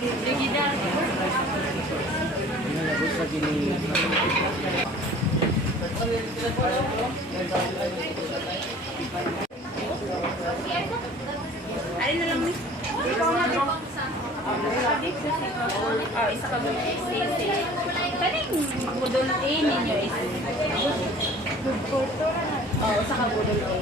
Digidal. Nalabos sa gini. Alin na lang ni? Isa ka ba sisi? Kaning budol A ninyo isa. Sa ka budol A.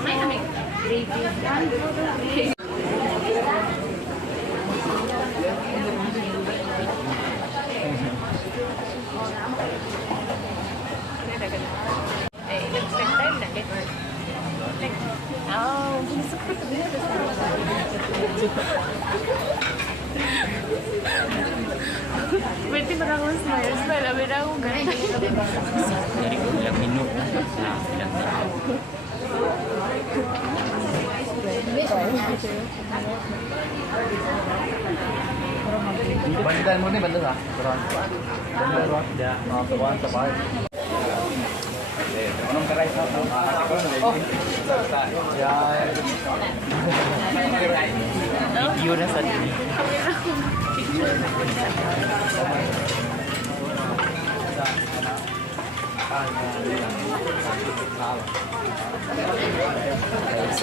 May amig gravy. Berarti parang smile, smile. Abis aku ganun. Dari ilang minuto na ilang tao. Banditan mo ni bandar ah. Turuan. Ya, turuan sa bahay. Anong karay sa oh. Yan. Video na sa dini. Ayos,